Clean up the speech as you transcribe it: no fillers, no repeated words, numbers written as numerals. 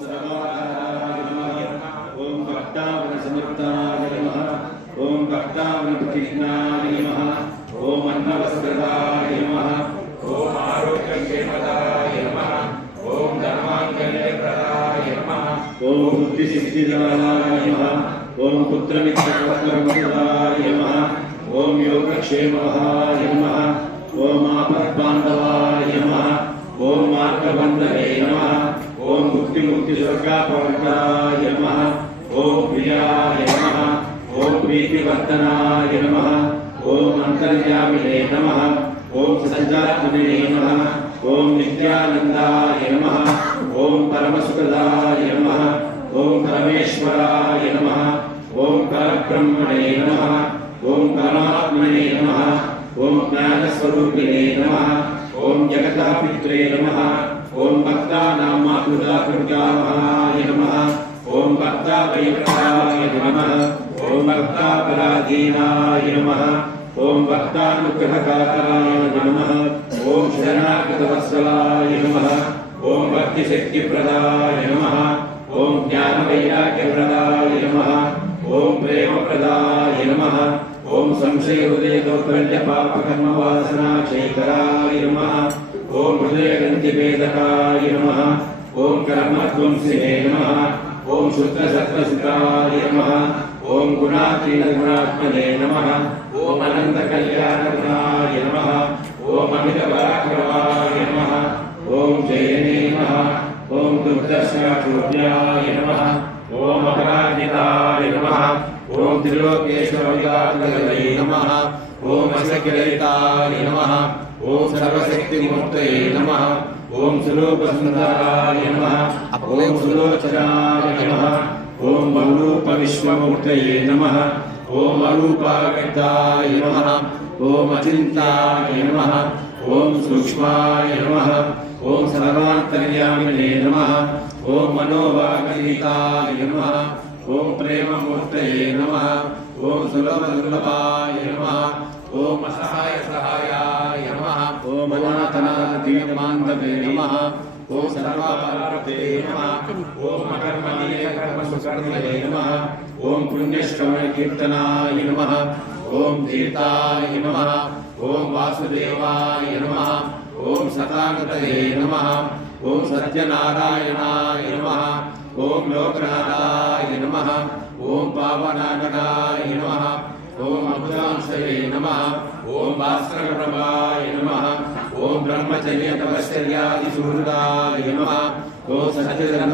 सर्वाधाराय नमः। ओम भक्तावृण समृद्धाय नमः। ओम भक्तावृण प्रतिज्ञाय नमः। ओम अन्नवस्त्रदाय नमः। ओम आरोग्यक्षेमदाय नमः। ओम धर्मांगल्यप्रदाय नमः। ओम बुद्धिसिद्धिदाय नमः। ओम पुत्रमित्रकर्मदाय नमः। ओम योगक्षेमाय नमः। ओम आपद्बान्धवाय नमः। ओम मार्गबन्धवे नमः। ओम मुक्तिस्वर्गापवर्तनाय नमः। ओम प्रियाय नमः। ओम प्रीतिवर्धनाय नमः। ओम अंतर्यामिने नमः। ओम सज्जात्मने नमः। ओम नित्यानंदाय नमः। ओम परमसुखदाय नमः। ओम परमेश्वराय नमः। ओम परब्रह्मणे नमः। ओम परमात्मने नमः। ओम ज्ञानस्वरूपिणे नमः। ओम जगतः पित्रे नमः। ओम भक्तानां मातुलाकृत्याय नमः। ओम भक्तावैभवाय नमः। ओम भक्तापराधीनाय नमः। ओम भक्तानुग्रहकाराय नमः। ओम शरणागतवत्सलाय नमः। ओम भक्तिशक्तिप्रदाय नमः। ओम ज्ञानवैराग्यप्रदाय नमः। ओम प्रेमप्रदाय नमः। ओम संशयोदयदौर्बल्यपापकर्मवासनाक्षयकराय नमः। ओम हृदयग्रन्थिभेदकाय नमः। ओम कर्मध्वंसिने नमः। ओम शुद्धसत्त्वसिताय नमः। ओम गुणातीतगुणात्मने नमः। ओम अनन्तकल्याणगुणाय नमः। ओम अमितपराक्रमाय नमः। ओम जयने नमः। ओम दुर्दर्शनाय नमः। ओम अपराजिताय नमः। ओम त्रिलोकेश्वराय नमः। ओम अशक्यरहिताय नमः। ओम सर्वशक्तिमूर्तये नमः। ओम स्वरूपसुन्दराय नमः। ओम सुलोचनाय नमः। ओम बहुरूपविश्वमूर्तये नमः। ओम अरूपाव्यक्ताय नमः। ओम अचिन्ताय नमः। ओम सूक्ष्माय नमः। ओम सर्वान्तर्यामिने नमः। ओम मनोवागीताय नमः। ओम प्रेममूर्तये नमः। ओम सुलभदुर्लभाय नमः। ओम असहाय सहायाय नमः। ओम अनाथनाथीनमान्धवे नमः। ओम सर्वापरार्थे नमः। ओम अकर्मणीयकर्मसुकर्मणे नमः। ओम पुण्यश्रवणकीर्तनाय नमः। ओम धीर्ताय नमः। ओम वासुदेवाय नमः। ओम सतागतये नमः। ओम सत्यनारायणाय नमः। ओम लोकनाथाय नमः। ओम पावनागणाय नमः। ओम अमृतांशये नमः। ओम भास्करप्रभाय नमः। ओम ब्रह्मचर्य तपश्चर्यादि सुहृदाय नमः। ओम सत्यधर्म